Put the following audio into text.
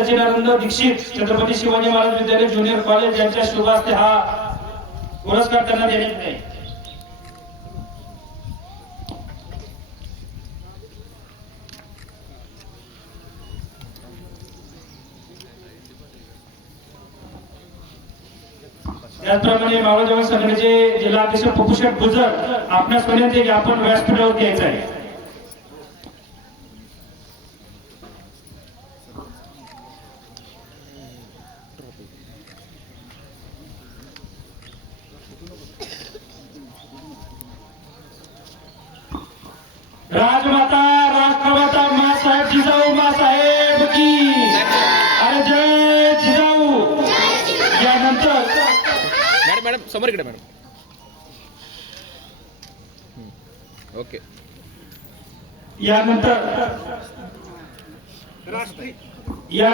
सचिदानंद दीक्षित छत्रपती शिवाजी महाराज विद्यालय junior college यांच्या शुभ हस्ते हा पुरस्कार त्यांना देण्यात येईल. त्याचप्रमाणे मावळ जवान संघटनेचे जिल्हा अध्यक्ष पपुशेठ गुजर आपणास विनंती की आपण व्यासपीठावर घ्यायचं आहे. राजमाता राष्ट्रमाता मासाहेब जिजाऊ मासाहेब की अरे जय जिजाऊ. यानंतर मॅडम समोर इकडे मॅडम. ओके. यानंतर राष्ट्रीय